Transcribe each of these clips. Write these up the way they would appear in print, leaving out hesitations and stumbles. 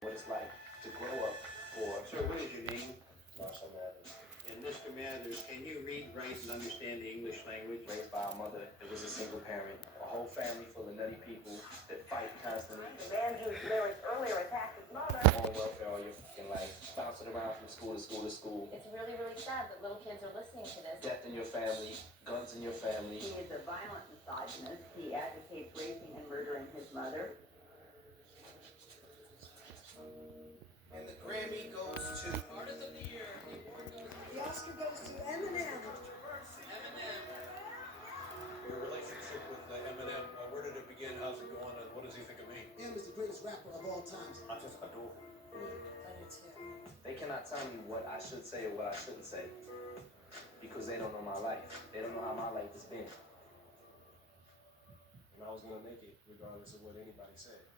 what it's like to grow up poor. Sir, what is your name? Marshall Mathers. And Mr. Mathers, can you read, write, and understand the English language? Raised by a mother that was a single parent, a whole family full of nutty people that fight constantly. The man whose lyrics earlier attacked his mother. On welfare all your fucking life, bouncing around from school to school to school. It's really, really sad that little kids are listening to this. Death in your family, guns in your family. He is a violent misogynist. He advocates raping and murdering his mother. And the Grammy goes to Artist of the Year. The award goes to The Oscar goes to Eminem. Eminem. Your relationship with Eminem, where did it begin? How's it going? And what does he think of me? Em is the greatest rapper of all times. I just adore him. They cannot tell me what I should say or what I shouldn't say because they don't know my life. They don't know how my life has been. And I was going to make it regardless of what anybody said.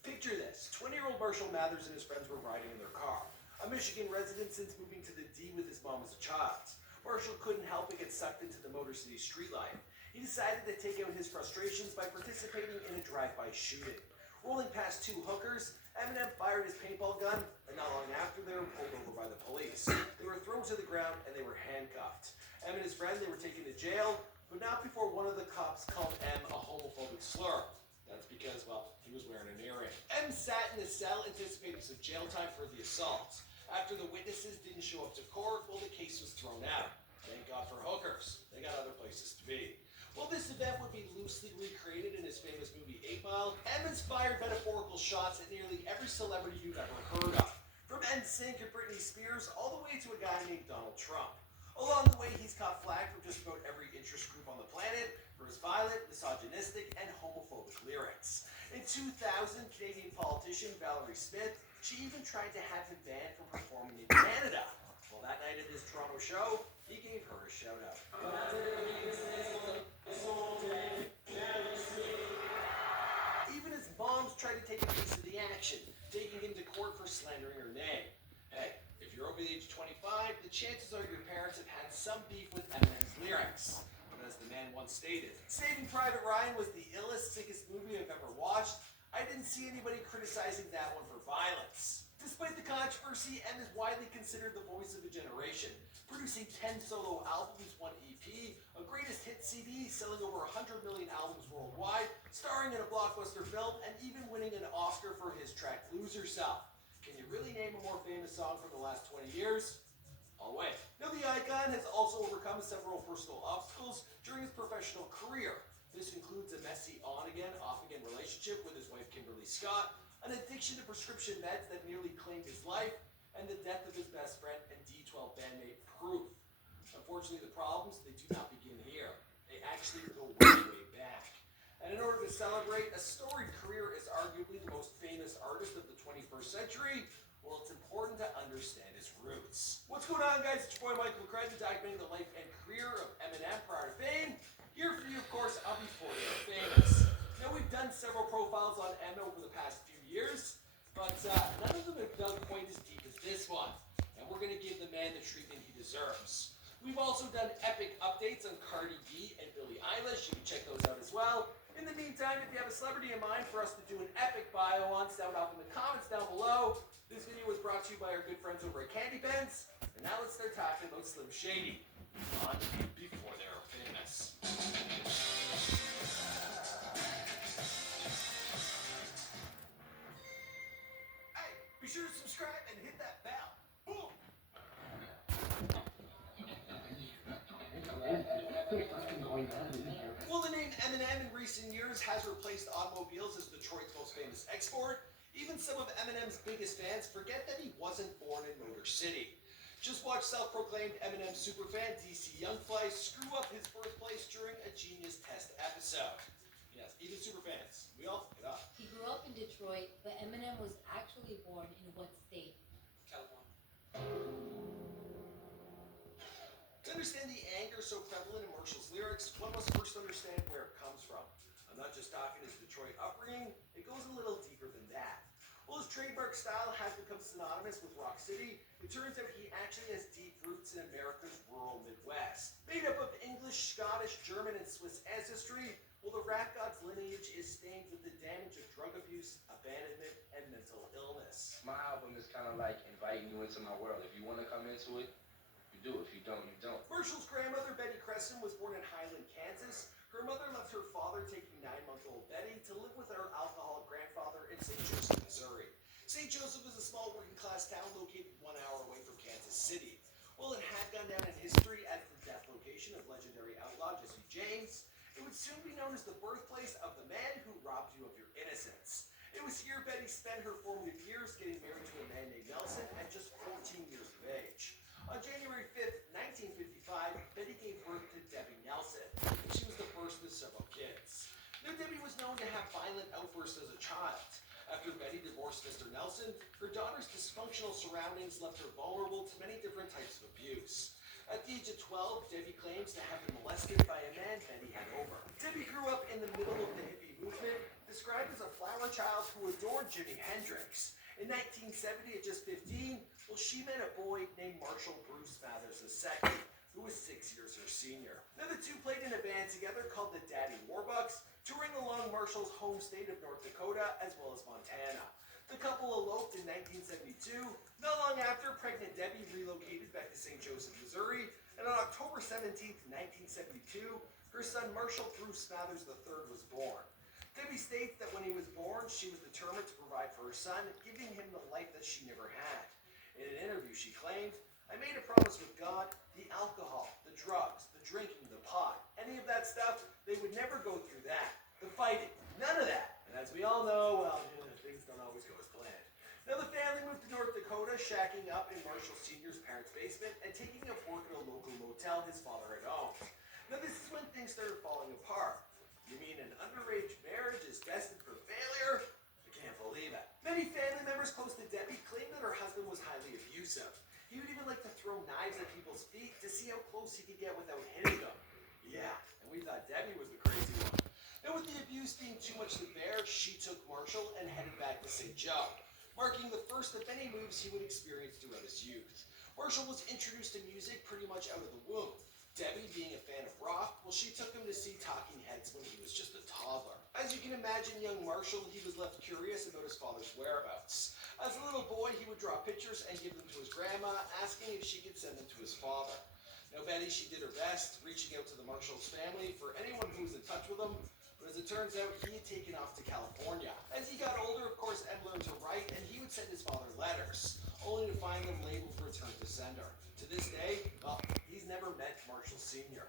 Picture this. 20-year-old Marshall Mathers and his friends were riding in their car. A Michigan resident since moving to the D with his mom as a child. Marshall couldn't help but get sucked into the Motor City street life. He decided to take out his frustrations by participating in a drive-by shooting. Rolling past two hookers, Eminem fired his paintball gun, and not long after they were pulled over by the police. They were thrown to the ground and they were handcuffed. Em and his friend, they were taken to jail, but not before one of the cops called Em a homophobic slur. That's because, well, he was wearing an earring. M sat in a cell anticipating some jail time for the assault. After the witnesses didn't show up to court, well, the case was thrown out. Thank God for hookers. They got other places to be. Well, this event would be loosely recreated in his famous movie 8 Mile. M inspired metaphorical shots at nearly every celebrity you've ever heard of. From NSYNC and Britney Spears all the way to a guy named Donald Trump. Along the way, he's caught flack from just about every interest group on the planet for his violent, misogynistic, and homophobic lyrics. In 2000, Canadian politician Valerie Smith, she even tried to have him banned from performing in Canada. Well, that night at his Toronto show, he gave her a shout out. Even his moms tried to take a piece of the action, taking him to court for slandering her name. Hey, if you're over the age of 25, the chances are your parents have had some beef with Eminem's lyrics. But as the man once stated, Saving Private Ryan was the illest, sickest movie I've ever watched. I didn't see anybody criticizing that one for violence. Despite the controversy, M is widely considered the voice of a generation, producing 10 solo albums, 1 EP, a greatest hit CD, selling over 100 million albums worldwide, starring in a blockbuster film, and even winning an Oscar for his track Lose Yourself. Can you really name a more famous song from the last 20 years? I'll wait. Now, the icon has also overcome several personal obstacles during his professional career. This includes a messy on-again, off-again relationship with his wife Kimberly Scott, an addiction to prescription meds that nearly claimed his life, and the death of his best friend and D12 bandmate Proof. Unfortunately, the problems, they do not begin here. They actually go way, way back. And in order to celebrate a storied career as arguably the most famous artist of the 21st century, well, it's important to understand his roots. What's going on, guys? It's your boy Michael McCredden, documenting the life and career of Eminem prior to fame. Here for you, of course, I'll be Before They Were Famous. Now, we've done several profiles on Eminem over the past few years, but none of them have dug quite as deep as this one. And we're going to give the man the treatment he deserves. We've also done epic updates on Cardi B and Billie Eilish. You can check those out as well. In the meantime, if you have a celebrity in mind for us to do an epic bio on, sound off in the comments down below. This video was brought to you by our good friends over at Candy Pens. And now let's start talking about Slim Shady on Before They Were Famous. Hey, be sure to subscribe and hit that bell. Boom! Well, the name Eminem in recent years has replaced automobiles as Detroit's most famous export. Even some of Eminem's biggest fans forget that he wasn't born in Motor City. Just watch self-proclaimed Eminem superfan DC Youngfly screw up his birthplace during a Genius Test episode. Yes, even superfans, we all fuck it up. He grew up in Detroit, but Eminem was actually born in what state? California. To understand the anger so prevalent in Marshall's lyrics, one must first understand where it comes from. I'm not just talking his Detroit upbringing, it goes a little deeper than that. While his trademark style has become synonymous with Rock City, it turns out he actually has deep roots in America's rural Midwest. Made up of English, Scottish, German, and Swiss ancestry, Well, the rap god's lineage is stained with the damage of drug abuse, abandonment, and mental illness. My album is kind of like inviting you into my world. If you want to come into it, you do. If you don't, you don't. Marshall's grandmother, Betty Cresson, was born in Highland, Kansas. Her mother left her father, taking 9-month-old Betty, to live with her alcoholic grandfather in St. Joseph, Missouri. St. Joseph is a small working-class town located 1 hour away from Kansas City. Well, it had gone down in history as the death location of legendary outlaw Jesse James. It would soon be known as the birthplace of the man who robbed you of your innocence. It was here Betty spent her formative years, getting married to a man named Nelson at just 14 years of age. On January 5th, 1955, Betty gave birth to Debbie Nelson. She was the first of several kids. Now, Debbie was known to have violent outbursts as a child. After Betty divorced Mr. Nelson, her daughter's dysfunctional surroundings left her vulnerable to many different types of abuse. At the age of 12, Debbie claims to have been molested by a man Betty had over. Debbie grew up in the middle of the hippie movement, described as a flower child who adored Jimi Hendrix. In 1970, at just 15, well, she met a boy named Marshall Bruce Mathers II, who was 6 years her senior. Now, the two played in a band together called the Daddy Warbucks, touring along Marshall's home state of North Dakota as well as Montana. The couple eloped in 1972. Not long after, pregnant Debbie relocated back to St. Joseph, Missouri, and on October 17, 1972, her son Marshall Bruce Mathers III was born. Debbie states that when he was born, she was determined to provide for her son, giving him the life that she never had. In an interview, she claimed, "I made a promise with God, the alcohol, the drugs, the drinking, the pot, any of that stuff, they would never go through that. The fighting, none of that." And as we all know, well, things don't always go as planned. Now, the family moved to North Dakota, shacking up in Marshall Sr.'s parents' basement and taking up work at a local motel his father had owned. Now, this is when things started falling apart. You mean an underage marriage is destined for failure? I can't believe it. Many family members close to Debbie claim that her husband was highly abusive. He would even like to throw knives at people's feet to see how close he could get without hitting them. Yeah, and we thought Debbie was the crazy one. Now, with the abuse being too much to bear, she took Marshall and headed back to St. Joe, marking the first of many moves he would experience throughout his youth. Marshall was introduced to music pretty much out of the womb. Debbie, being a fan of rock, well, she took him to see Talking Heads when he was just a toddler. As you can imagine, young Marshall, he was left curious about his father's whereabouts. As a little boy, he would draw pictures and give them to his grandma, asking if she could send them to his father. Now, Betty, she did her best, reaching out to the Marshall's family for anyone who was in touch with them, but as it turns out, he had taken off to California. As he got older, of course, Em learned to write, and he would send his father letters, only to find them labeled return to sender. To this day, well, he's never met Marshall Sr.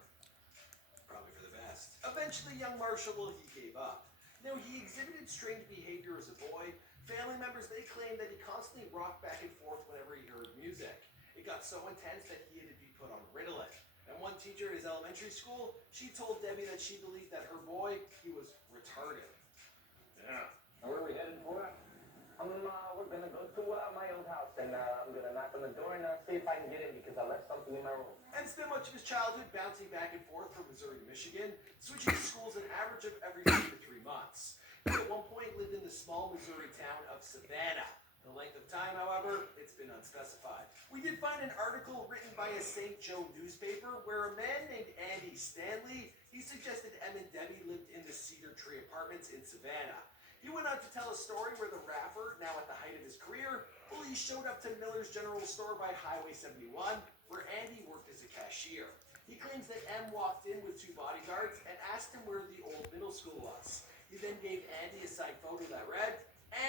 Probably for the best. Eventually, young Marshall, well, he gave up. Now, he exhibited strange behavior as a boy. Family members, they claimed that he constantly rocked back and forth whenever he heard music. It got so intense that he had to be put on Ritalin. And one teacher at his elementary school, she told Debbie that she believed that her boy, he was retarded. Yeah. Where are we headed for? We're gonna go to my old house, and I'm gonna knock on the door and see if I can get in because I left something in my room. And spent much of his childhood bouncing back and forth from Missouri to Michigan, switching schools an average of every 2 to 3 months. He at one point lived in the small Missouri town of Savannah. The length of time, however, it's been unspecified. We did find an article written by a St. Joe newspaper where a man named Andy Stanley, he suggested Em and Debbie lived in the Cedar Tree Apartments in Savannah. He went on to tell a story where the rapper, now at the height of his career, well, he showed up to Miller's General Store by Highway 71, where Andy worked as a cashier. He claims that M walked in with 2 bodyguards and asked him where the old middle school was. He then gave Andy a signed photo that read,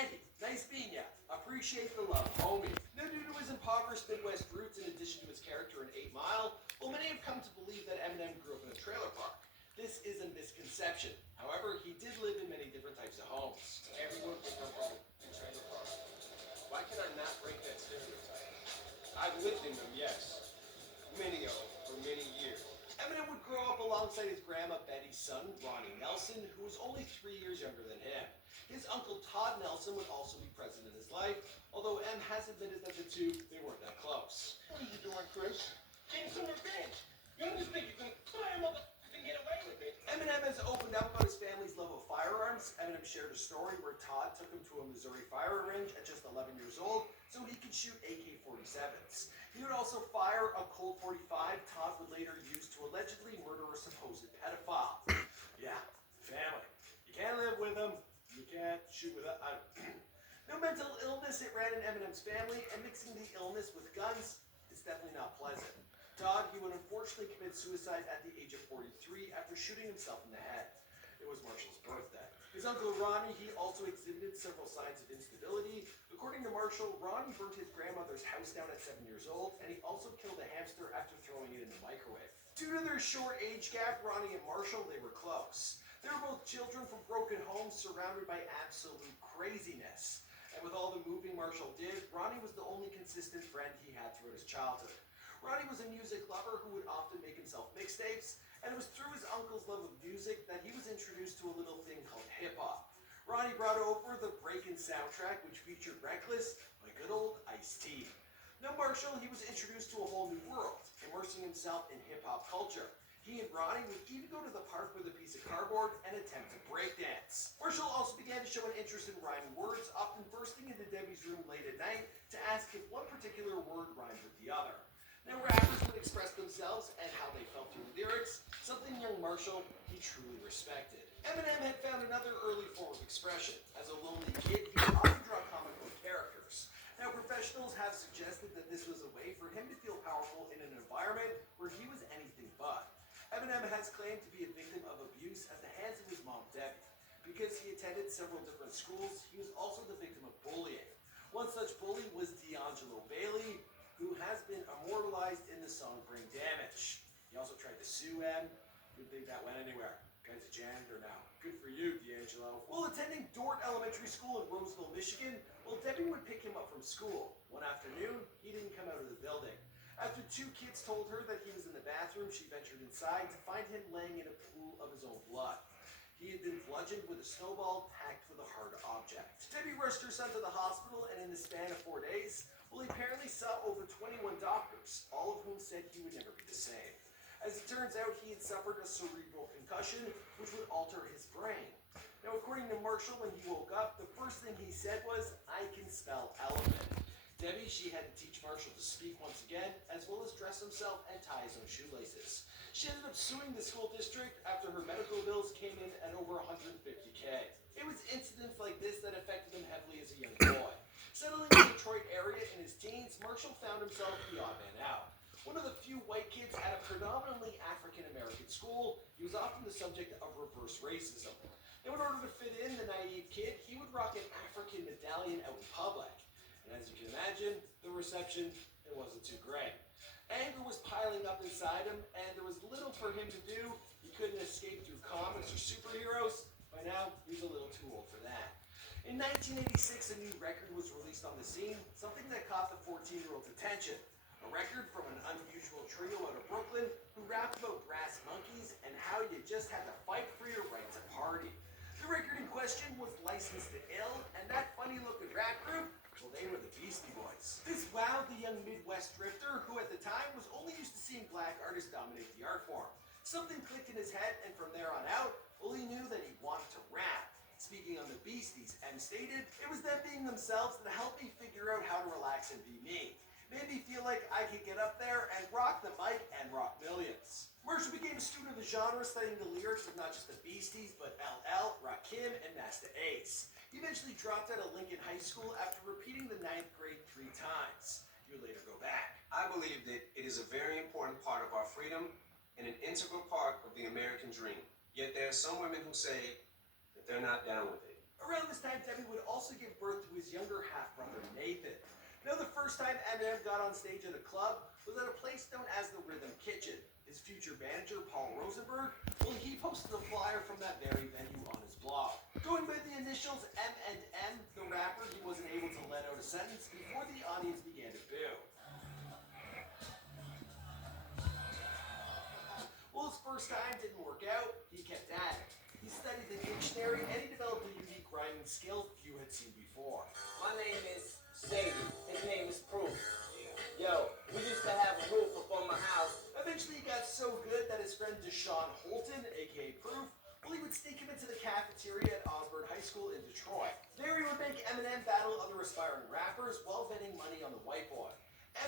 "Andy, nice being ya. Appreciate the love, homie." Now, due to his impoverished Midwest roots, in addition to his character in 8 Mile, well, many have come to believe that Eminem grew up in a trailer park. This is a misconception. However, he did live in many different types of homes. Everyone can come from a trailer park. Why can I not break that stereotype? I've lived in them, yes. Many of them, for many years. Eminem would grow up alongside his grandma Betty's son, Ronnie Nelson, who was only 3 years younger than him. His uncle Todd Nelson would also be present in his life, although M has admitted that the two, they weren't that close. What are you doing, Chris? Getting some revenge. You don't just think you can climb up and get away with it. Eminem has opened up about his family's love of firearms. Eminem shared a story where Todd took him to a Missouri firing range at just 11 years old so he could shoot AK-47s. He would also fire a Colt 45 Todd would later use to allegedly murder a supposed pedophile. Yeah, live with him. You can't shoot with a... No mental illness it ran in Eminem's family, and mixing the illness with guns is definitely not pleasant. Todd, he would unfortunately commit suicide at the age of 43 after shooting himself in the head. It was Marshall's birthday. His uncle Ronnie, he also exhibited several signs of instability. According to Marshall, Ronnie burnt his grandmother's house down at 7 years old, and he also killed a hamster after throwing it in the microwave. Due to their short age gap, Ronnie and Marshall, they were close. They were both children from broken homes surrounded by absolute craziness. And with all the moving Marshall did, Ronnie was the only consistent friend he had throughout his childhood. Ronnie was a music lover who would often make himself mixtapes, and it was through his uncle's love of music that he was introduced to a little thing called hip-hop. Ronnie brought over the Breakin' soundtrack, which featured Reckless by good old Ice-T. Now Marshall, he was introduced to a whole new world, immersing himself in hip-hop culture. He and Ronnie would even go to the park with a piece of cardboard and attempt to breakdance. Marshall also began to show an interest in rhyming words, often bursting into Debbie's room late at night to ask if one particular word rhymed with the other. Now rappers would express themselves and how they felt through lyrics, something young Marshall, he truly respected. Eminem had found another early form of expression. As a lonely kid, he would often draw comic book characters. Now professionals have suggested that this was a way for him to feel powerful in an environment where he was anything but. Eminem has claimed to be a victim of abuse at the hands of his mom, Debbie. Because he attended several different schools, he was also the victim of bullying. One such bully was D'Angelo Bailey, who has been immortalized in the song Brain Damage. He also tried to sue M. Didn't think that went anywhere. Guy's a janitor now. Good for you, D'Angelo. While attending Dort Elementary School in Roseville, Michigan, Debbie would pick him up from school. One afternoon, he didn't come out of the building. After two kids told her that he was in the bathroom, she ventured inside to find him laying in a pool of his own blood. He had been bludgeoned with a snowball packed with a hard object. Debbie rushed her son to the hospital, and in the span of 4 days, he apparently saw over 21 doctors, all of whom said he would never be the same. As it turns out, he had suffered a cerebral concussion, which would alter his brain. Now, according to Marshall, when he woke up, the first thing he said was, "I can spell elephant." Debbie, she had to teach Marshall to speak once again, as well as dress himself and tie his own shoelaces. She ended up suing the school district after her medical bills came in at over $150K. It was incidents like this that affected him heavily as a young boy. Settling in the Detroit area in his teens, Marshall found himself the odd man out. One of the few white kids at a predominantly African-American school, he was often the subject of reverse racism. Now, in order to fit in, the naive kid, he would rock an African medallion out in public. And as you can imagine, the reception, it wasn't too great. Anger was piling up inside him, and there was little for him to do. He couldn't escape through comics or superheroes. By now, he was a little too old for that. In 1986, a new record was released on the scene, something that caught the 14-year-old's attention. A record from an unusual trio out of Brooklyn who rapped about brass monkeys and how you just had to fight for your right to party. The record in question was Licensed to Ill, and that funny-looking rap group, well, they were the Beastie Boys. This wowed the young Midwest drifter, who at the time was only used to seeing black artists dominate the art form. Something clicked in his head, and from there on out, well, he knew that he wanted to rap. Speaking on the Beasties, M stated, "It was them being themselves that helped me figure out how to relax and be me. Made me feel like I could get up there and rock the mic and rock millions." Marshall became a student of the genre, studying the lyrics of not just the Beasties, but LL, Rakim, and Masta Ace. He eventually dropped out of Lincoln High School after repeating the 9th grade 3 times. He would later go back. I believe that it is a very important part of our freedom and an integral part of the American dream. Yet there are some women who say that they're not down with it. Around this time, Debbie would also give birth to his younger half-brother, Nathan. Now, the first time Eminem got on stage at a club was at a place known as the Rhythm Kitchen. His future manager, Paul Rosenberg, well, he posted a flyer from that very venue on his blog. Going by the initials M&M, the rapper, he wasn't able to let out a sentence before the audience began to boo. Well, his first time didn't work out, he kept at it. He studied the dictionary and he developed a unique rhyming skill few had seen before. My name is Shady. His name is Proof. Yo, we used to have a roof up on my house. Eventually he got so good that his friend Deshaun Holton, aka Proof, well, he would sneak him into the cafeteria at Osborne High School in Detroit. There he would make Eminem battle other aspiring rappers while betting money on the whiteboard.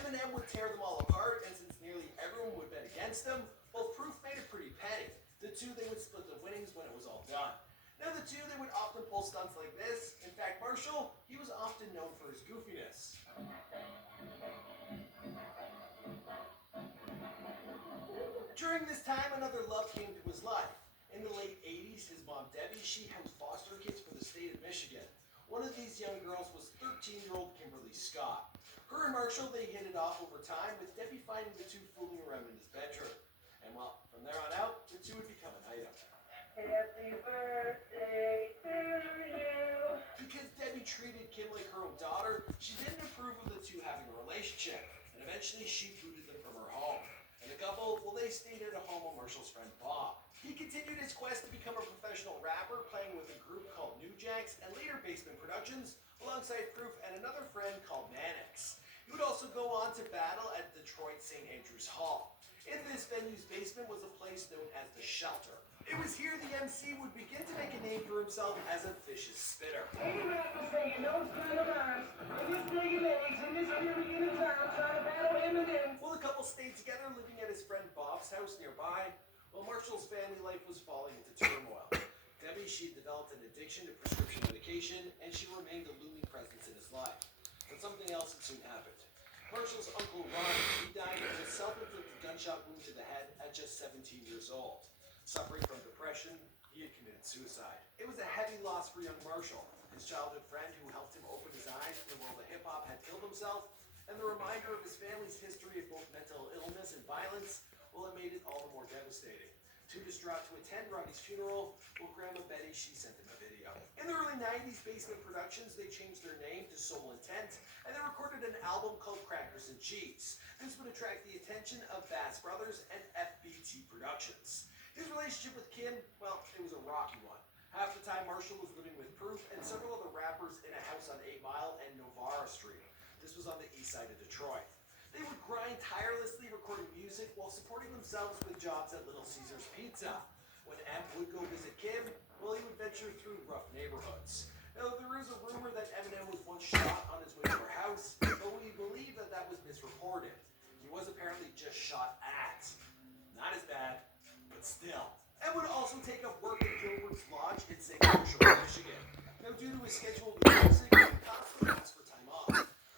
Eminem would tear them all apart, and since nearly everyone would bet against him, well, Proof made a pretty penny. The two, they would split the winnings when it was all done. Now, the two, they would often pull stunts like this. In fact, Marshall, he was often known for his goofiness. During this time, another love came to his life. In the late 80s, his mom Debbie, she housed foster kids for the state of Michigan. One of these young girls was 13-year-old Kimberly Scott. Her and Marshall, they hit it off over time, with Debbie finding the two fooling around in his bedroom. And well, from there on out, the two would become an item. Happy birthday to you. Because Debbie treated Kim like her own daughter, she didn't approve of the two having a relationship, and eventually she booted them from her home. And the couple, well, they stayed at a home of Marshall's friend Bob. He continued his quest to become a professional rapper, playing with a group called New Jacks and later Basement Productions, alongside Proof and another friend called Mannix. He would also go on to battle at Detroit St. Andrews Hall. In this venue's basement was a place known as the Shelter. It was here the MC would begin to make a name for himself as a vicious spitter. Any rapper saying those kind of rhymes, in this day and age, in this period of time, trying to battle Eminem. Well, the couple stayed together, living at his friend Bob's house nearby, while Marshall's family life was falling into turmoil. Debbie, she developed an addiction to prescription medication, and she remained a looming presence in his life. But something else had soon happened. Marshall's uncle Ron, he died of a self-inflicted gunshot wound to the head at just 17 years old. Suffering from depression, he had committed suicide. It was a heavy loss for young Marshall. His childhood friend who helped him open his eyes to the world of hip-hop had killed himself, and the reminder of his family's history of both mental illness and violence, well, it made it all the more devastating. Too distraught to attend Ronnie's funeral, well, Grandma Betty, she sent him a video. In the early 90s, Basement Productions, they changed their name to Soul Intent, and they recorded an album called Crackers and Cheese. This would attract the attention of Bass Brothers and FBT Productions. His relationship with Kim, well, it was a rocky one. Half the time, Marshall was living with Proof and several other rappers in a house on 8 Mile and Novara Street. This was on the east side of Detroit. They would grind tirelessly recording music while supporting themselves with jobs at Little Caesars Pizza. When M would go visit Kim, well, he would venture through rough neighborhoods. Now, there is a rumor that Eminem was once shot on his way to her house, but we believe that that was misreported. He was apparently just shot at. Not as bad, but still. Ed would also take up work at Gilbert's Lodge in St. Paul, Michigan. Now, due to his schedule with music, he constantly asked for time off.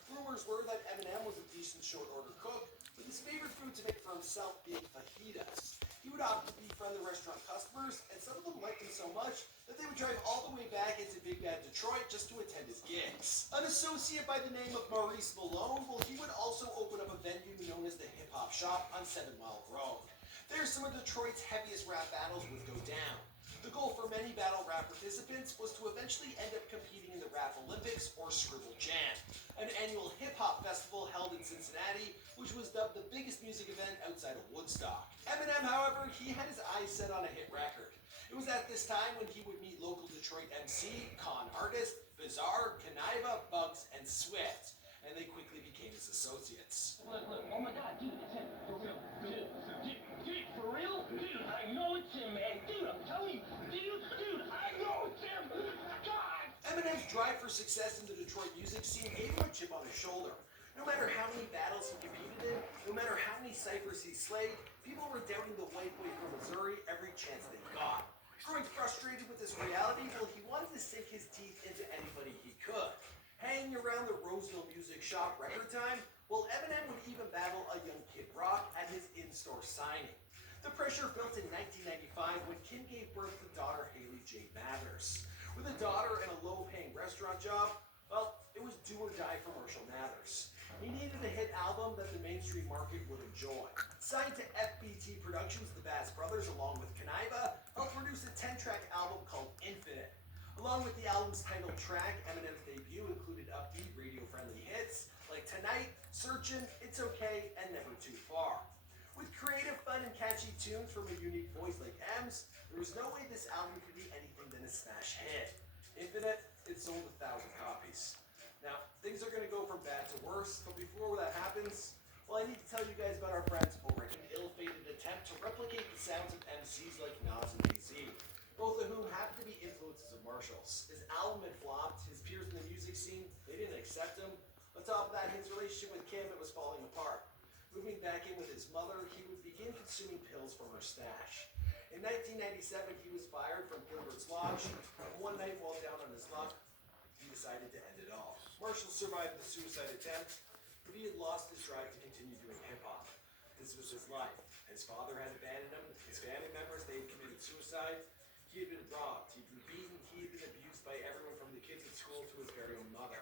Rumors were that Eminem was a decent short-order cook, with his favorite food to make for himself being fajitas. He would often befriend the restaurant customers, and some of them liked him so much that they would drive all the way back into Big Bad Detroit just to attend his gigs. An associate by the name of Maurice Malone, well, he would also open up a venue known as the Hip Hop Shop on 7 Mile Road. There, some of Detroit's heaviest rap battles would go down. The goal for many battle rap participants was to eventually end up competing in the Rap Olympics or Scribble Jam, an annual hip-hop festival held in Cincinnati, which was dubbed the biggest music event outside of Woodstock. Eminem, however, he had his eyes set on a hit record. It was at this time when he would meet local Detroit MC, con artist, Bizarre, Kaniva, Bugs, and Swift, and they quickly became his associates. Look, oh my God, dude, it's him. For real. Dude, for real? Dude, I know it's him, man. Dude, I'm telling you. Dude, I know it's him. God! Eminem's drive for success in the Detroit music scene gave him a chip on his shoulder. No matter how many battles he competed in, no matter how many ciphers he slayed, people were doubting the white boy from Missouri every chance they got. Growing frustrated with this reality, well, he wanted to sink his teeth into anybody he could. Hanging around the Roseville Music Shop record time, well, Eminem would even battle a young Kid Rock at his in-store signing. The pressure built in 1995 when Kim gave birth to daughter Haley J. Mathers. With a daughter and a low-paying restaurant job, well, it was do or die for Marshall Mathers. He needed a hit album that the mainstream market would enjoy. Signed to FBT Productions, the Bass Brothers, along with Kaniva, helped produce a 10-track album called Infinite. Along with the album's title track, Eminem's debut included upbeat, radio-friendly hits like Tonight, Searchin', It's Okay, and Never Too Far. With creative, fun, and catchy tunes from a unique voice like M's, there was no way this album could be anything than a smash hit. Infinite, it sold 1,000 copies. Now, things are going to go from bad to worse, but before that happens, well, I need to tell you guys about our friends over at an ill-fated attempt to replicate the sounds of MCs like Nas and Jay-Z, both of whom happen to be influences of Marshall's. His album had flopped, his peers in the music scene, they didn't accept him. On top of that, his relationship with Kim, it was falling apart. Moving back in with his mother, he would begin consuming pills from her stash. In 1997, he was fired from Gilbert's Lodge, and one night while down on his luck, he decided to end it all. Marshall survived the suicide attempt, but he had lost his drive to continue doing hip-hop. This was his life. His father had abandoned him, his family members, they had committed suicide. He had been robbed, he'd been beaten, he had been abused by everyone from the kids at school to his very own mother.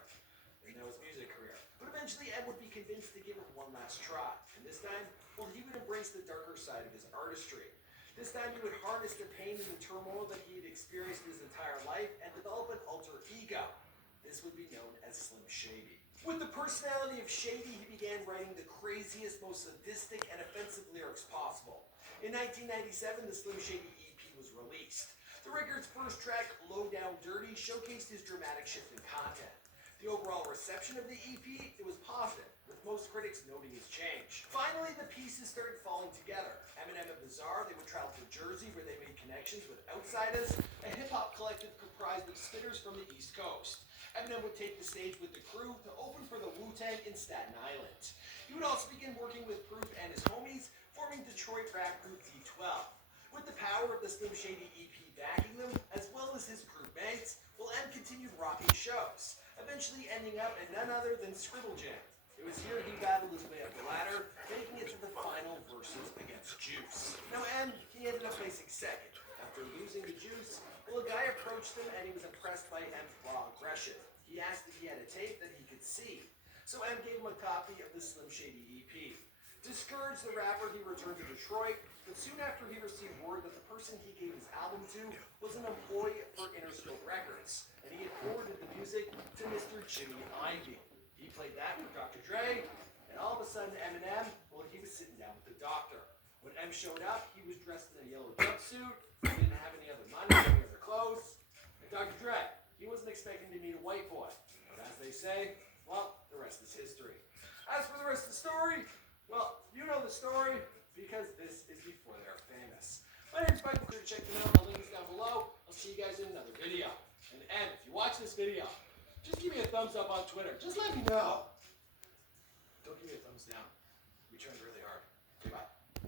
And now his music career. But eventually Ed would be convinced to give it one last try. And this time, well, he would embrace the darker side of his artistry. This time he would harness the pain and the turmoil that he had experienced his entire life and develop an alter ego. This would be known as Slim Shady. With the personality of Shady, he began writing the craziest, most sadistic, and offensive lyrics possible. In 1997, the Slim Shady EP was released. The record's first track, Low Down Dirty, showcased his dramatic shift in content. The overall reception of the EP, it was positive, with most critics noting his change. Finally, the pieces started falling together. Eminem and Bizarre, they would travel to Jersey where they made connections with Outsiders, a hip-hop collective comprised of spitters from the East Coast. Eminem would take the stage with the Crew to open for the Wu-Tang in Staten Island. He would also begin working with Proof and his homies, forming Detroit rap group D12. With the power of the Slim Shady EP backing them, as well as his group mates, M continued rocking shows, eventually ending up in none other than Scribble Jam. It was here he battled his way up the ladder, making it to the final verses against Juice. Now he ended up placing second. After losing to Juice, a guy approached him and he was impressed by M's raw aggression. He asked if he had a tape that he could see. So M gave him a copy of the Slim Shady EP. Discouraged, the rapper, he returned to Detroit, but soon after he received word that the person he gave his album to was an employee for Interscope Records, and he had forwarded the music to Mr. Jimmy Iovine. He played that for Dr. Dre, and all of a sudden Eminem, he was sitting down with the doctor. When M showed up, he was dressed in a yellow jumpsuit, he didn't have any other money, any other clothes, and Dr. Dre, he wasn't expecting to meet a white boy, but as they say, the rest is history. As for the rest of the story, you know the story, because this is Before They're Famous. My name's Michael. Be sure to check them out. The link is down below. I'll see you guys in another video. And if you watch this video, just give me a thumbs up on Twitter. Just let me know.